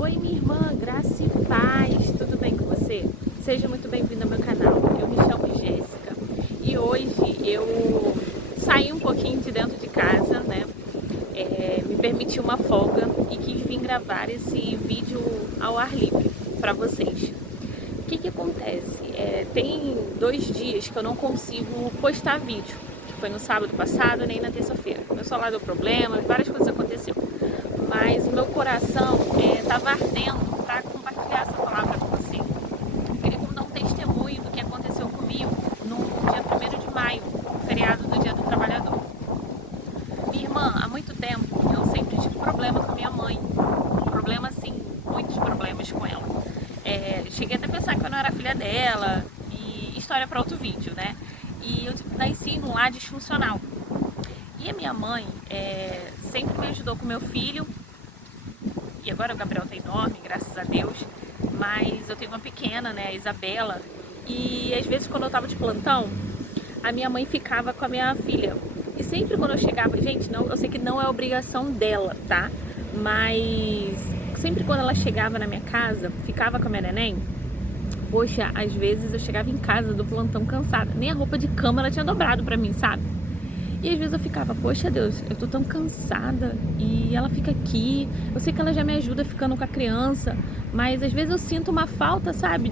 Oi, minha irmã, graça e paz, tudo bem com você? Seja muito bem-vinda ao meu canal. Eu me chamo Jéssica e hoje eu saí um pouquinho de dentro de casa, né? Me permiti uma folga e quis vir gravar esse vídeo ao ar livre para vocês. O que acontece? Tem 2 dias que eu não consigo postar vídeo, que foi no sábado passado nem na terça-feira. Meu celular deu problema, várias coisas aconteceram. Mas o meu coração estava ardendo para compartilhar essa palavra com você. Eu queria dar um testemunho do que aconteceu comigo no dia 1º de maio, feriado do Dia do Trabalhador. Minha irmã, há muito tempo, eu sempre tive problema com minha mãe. Problema, assim, muitos problemas com ela. Cheguei até a pensar que eu não era filha dela, e história para outro vídeo, né? E eu nasci num lar disfuncional. E a minha mãe sempre me ajudou com meu filho. E agora o Gabriel tá enorme, graças a Deus. Mas eu tenho uma pequena, né, a Isabela. E às vezes quando eu tava de plantão, a minha mãe ficava com a minha filha. E sempre quando eu chegava, gente, não, eu sei que não é obrigação dela, tá? Mas sempre quando ela chegava na minha casa, ficava com a minha neném. Poxa, às vezes eu chegava em casa do plantão cansada. Nem a roupa de cama ela tinha dobrado pra mim, sabe? E às vezes eu ficava, poxa Deus, eu tô tão cansada e ela fica aqui, eu sei que ela já me ajuda ficando com a criança, mas às vezes eu sinto uma falta, sabe,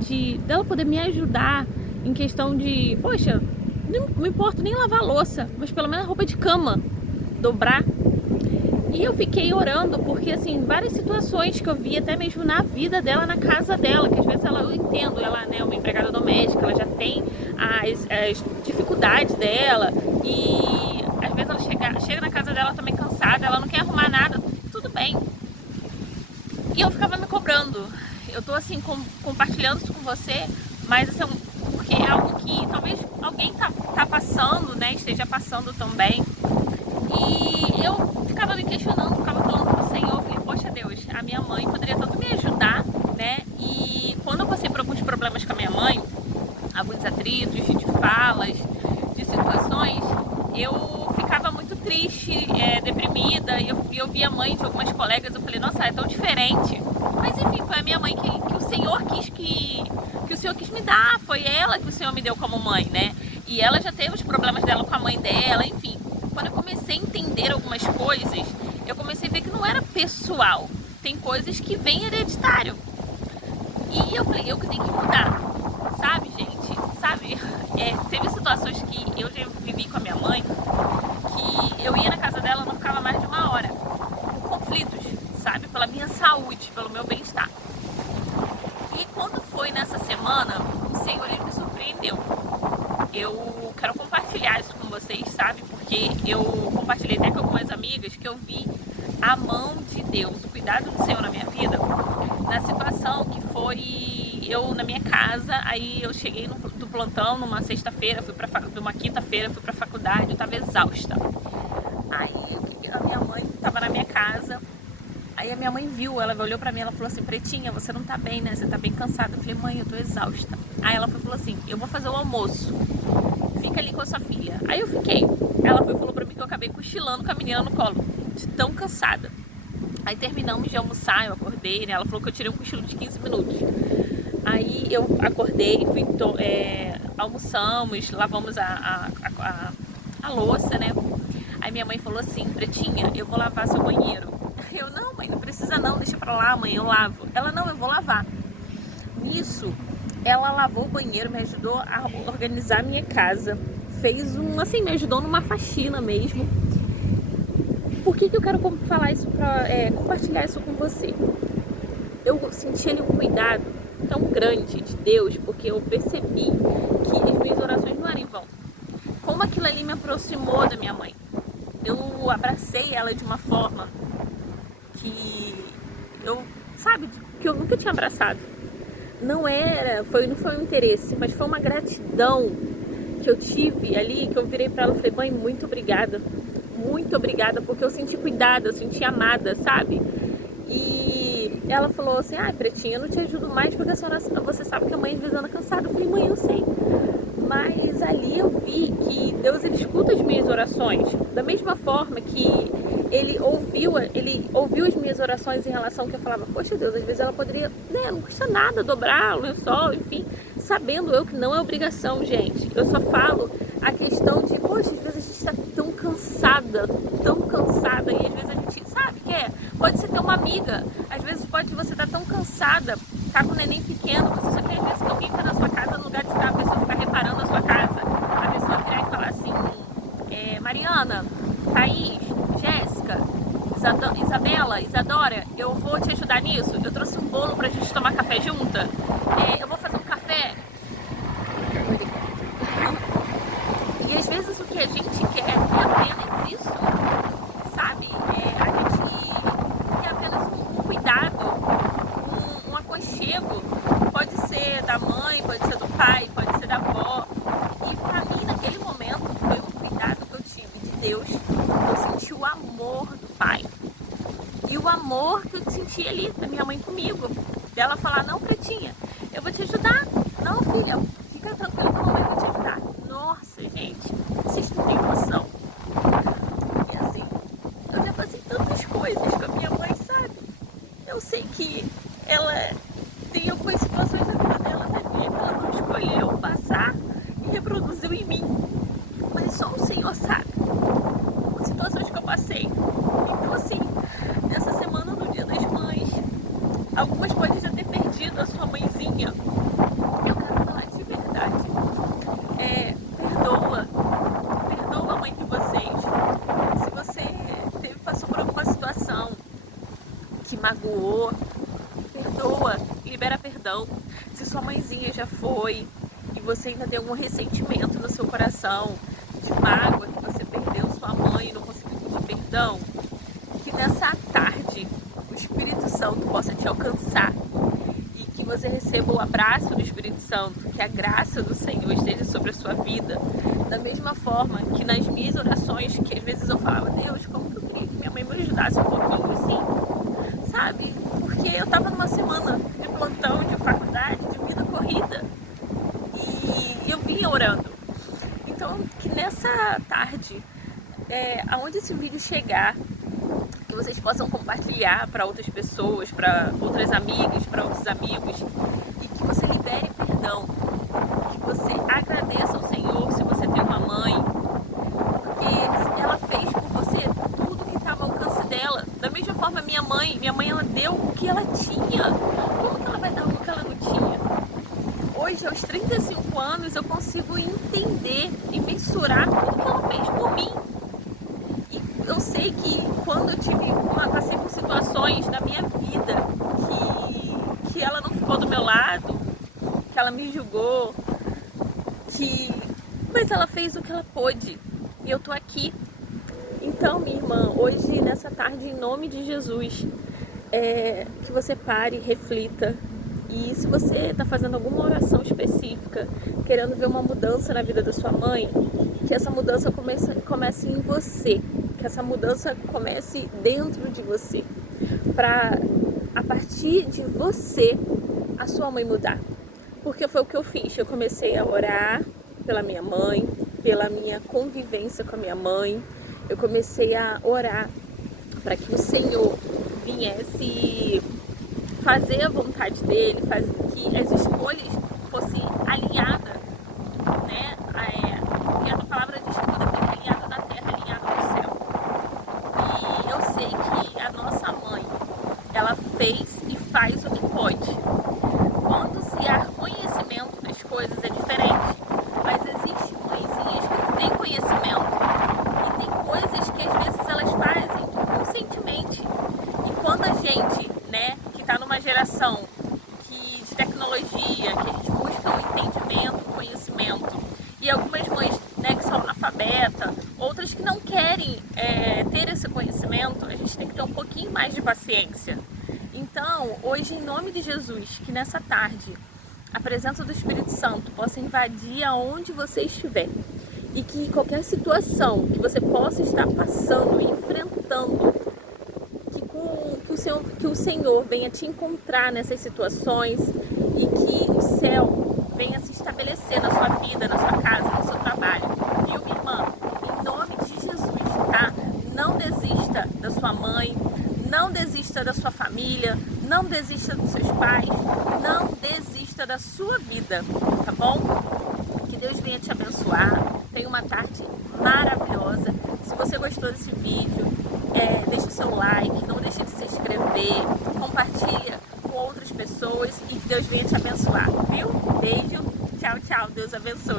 dela poder me ajudar em questão de, poxa, não importa nem lavar a louça, mas pelo menos a roupa de cama, dobrar. E eu fiquei orando, porque assim, várias situações que eu vi até mesmo na vida dela, na casa dela, que às vezes eu entendo, ela né, é uma empregada doméstica, ela já tem as dificuldades dela e às vezes ela chega na casa dela também cansada, ela não quer arrumar nada, tudo bem. E eu ficava me cobrando. Eu tô assim, compartilhando isso com você, mas assim, porque é algo que talvez alguém tá passando, né, esteja passando também. E eu ficava me questionando, ficava falando com o Senhor, falei, poxa Deus, a minha mãe poderia tanto me ajudar, né? E quando eu passei por alguns problemas com a minha mãe, alguns atritos de falas, de situações, eu ficava muito triste, deprimida, e eu via a mãe de algumas colegas, eu falei, nossa, é tão diferente. Mas enfim, foi a minha mãe que o Senhor que o Senhor quis me dar, foi ela que o Senhor me deu como mãe, né? E ela já teve os problemas dela com a mãe dela, enfim. Quando eu comecei a entender algumas coisas, eu comecei a ver que não era pessoal. Tem coisas que vêm hereditário. E eu falei, eu que tenho que mudar. Sabe, gente? Sabe? Teve situações que eu já vivi com a minha mãe, que eu ia na casa dela e não ficava mais de 1 hora. Por conflitos, sabe? Pela minha saúde, pelo meu bem-estar. E quando foi nessa semana, o Senhor ele me surpreendeu. Eu quero compartilhar isso com vocês, sabe? Porque eu compartilhei até com algumas amigas que eu vi a mão de Deus, o cuidado do Senhor na minha vida, na situação que foi eu na minha casa, aí eu cheguei do plantão numa sexta-feira, numa quinta-feira, fui pra faculdade, eu tava exausta. Aí a minha mãe tava na minha casa, aí a minha mãe viu, ela olhou pra mim, ela falou assim, Pretinha, você não tá bem, né? Você tá bem cansada. Eu falei, mãe, eu tô exausta. Aí ela falou assim, eu vou fazer o almoço, fica ali com a sua filha. Aí eu fiquei. Ela falou pra mim que eu acabei cochilando com a menina no colo, de tão cansada. Aí terminamos de almoçar, eu acordei, né? Ela falou que eu tirei um cochilo de 15 minutos. Aí eu acordei, almoçamos, lavamos a louça, né? Aí minha mãe falou assim, Pretinha, eu vou lavar seu banheiro. Eu, não mãe, não precisa não, deixa pra lá, mãe, eu lavo. Ela, não, eu vou lavar. Nisso, ela lavou o banheiro, me ajudou a organizar a minha casa, assim, me ajudou numa faxina mesmo. Por que eu quero falar isso compartilhar isso com você? Eu senti ali um cuidado tão grande de Deus, porque eu percebi que as minhas orações não eram em vão. Como aquilo ali me aproximou da minha mãe. Eu abracei ela de uma forma que que eu nunca tinha abraçado. Não foi um interesse, mas foi uma gratidão que eu tive ali, que eu virei pra ela e falei, mãe, muito obrigada, porque eu senti cuidada, eu senti amada, sabe? E ela falou assim, Pretinha, eu não te ajudo mais porque você sabe que a mãe às vezes anda cansada. Eu falei, mãe, eu sei. Mas ali eu vi que Deus ele escuta as minhas orações, da mesma forma que ele ouviu as minhas orações em relação ao que eu falava. Poxa Deus, às vezes ela poderia, né, não custa nada dobrar o lençol, enfim, sabendo eu que não é obrigação, gente. Eu só falo a questão de, poxa, às vezes a gente tá tão cansada, e às vezes a gente sabe que pode ser ter uma amiga, às vezes pode você estar tão cansada, tá com um neném pequeno, você só quer às vezes que alguém tá na sua casa, no lugar de estar a pessoa ficar reparando a sua casa, a pessoa virar e falar assim, Mariana, Thaís, Jéssica, Isabela, Isadora, eu vou te ajudar nisso, eu trouxe um bolo pra gente tomar café junta, eu vou fazer um café. E às vezes o que a gente quer é apenas isso, sabe? A gente quer apenas um cuidado, um aconchego. Pode ser da mãe, pode ser do pai, pode ser da avó. E pra mim, naquele momento, foi um cuidado que eu tive de Deus. Eu senti o amor do pai. E o amor que eu senti ali, da minha mãe comigo. Dela falar, não, Pretinha, eu vou te ajudar. Não, filha, fica tranquila que a mamãe vai te ajudar. Nossa, gente, vocês não têm noção. E assim, eu já passei tantas coisas com a minha mãe, sabe? Eu sei que ela tem algumas situações na vida dela, tadinha, que ela não escolheu passar e reproduziu em mim. Mas só o Senhor sabe as situações que eu passei. Então assim, nessa semana do Dia das Mães, algumas podem já ter perdido a sua mãezinha. Eu quero falar de verdade. Perdoa a mãe de vocês. Se você passou por alguma situação que magoou, perdoa, libera perdão. Se sua mãezinha já foi e você ainda tem algum ressentimento no seu coração, de mágoa, que você perdeu sua mãe e não conseguiu pedir perdão, que nessa tarde o Espírito Santo possa te alcançar e que você receba o abraço do Espírito Santo, que a graça do Senhor esteja sobre a sua vida, da mesma forma que nas minhas orações, que às vezes eu falava, Deus, como que eu queria que minha mãe me ajudasse um pouquinho assim, sabe? Porque eu tava numa semana de plantão, de faculdade, de vida corrida, e eu vinha orando. Então, que nessa tarde, aonde esse vídeo chegar, que vocês possam compartilhar para outras pessoas, para outras amigas, para outros amigos, e que você libere perdão, que você agradeça ao Senhor se você tem uma mãe, porque ela fez por você tudo que estava ao alcance dela. Da mesma forma, minha mãe ela deu o que ela tinha. Como que ela vai dar o que ela não tinha? Hoje, aos 35 anos, eu consigo entender e mensurar tudo que ela fez por mim. E eu sei que quando eu passei por situações na minha vida que ela não ficou do meu lado, que ela me julgou, mas ela fez o que ela pôde e eu tô aqui. Então, minha irmã, hoje, nessa tarde, em nome de Jesus, que você pare, reflita. E se você está fazendo alguma oração específica, querendo ver uma mudança na vida da sua mãe, que essa mudança comece em você, que essa mudança comece dentro de você, para a partir de você a sua mãe mudar. Porque foi o que eu fiz, eu comecei a orar pela minha mãe, pela minha convivência com a minha mãe, eu comecei a orar para que o Senhor viesse fazer a vontade dele, que as escolhas fossem alinhadas, né? Porque a palavra diz tudo aquilo que é alinhado na terra, alinhado no céu. E eu sei que a nossa mãe, ela fez e faz o que pode. Quando se há conhecimento das coisas é diferente, mas existem mãezinhas que têm conhecimento e tem coisas que às vezes elas fazem inconscientemente. E quando a gente, né, está numa geração de tecnologia, que a gente busca um entendimento, um conhecimento, e algumas mães, né, que são analfabetas, outras que não querem ter esse conhecimento, a gente tem que ter um pouquinho mais de paciência. Então, hoje, em nome de Jesus, que nessa tarde a presença do Espírito Santo possa invadir aonde você estiver, e que qualquer situação que você possa estar passando, enfrentando, que o Senhor venha te encontrar nessas situações e que o céu venha se estabelecer na sua vida, na sua casa, no seu trabalho. Viu, minha irmã? Em nome de Jesus, tá? Não desista da sua mãe, não desista da sua família, não desista dos seus pais, não desista da sua vida, tá bom? Que Deus venha te abençoar. Tenha uma tarde maravilhosa. Se você gostou desse vídeo, deixa o seu like, não deixe de se inscrever, compartilha com outras pessoas e que Deus venha te abençoar, viu? Beijo, tchau, tchau, Deus abençoe.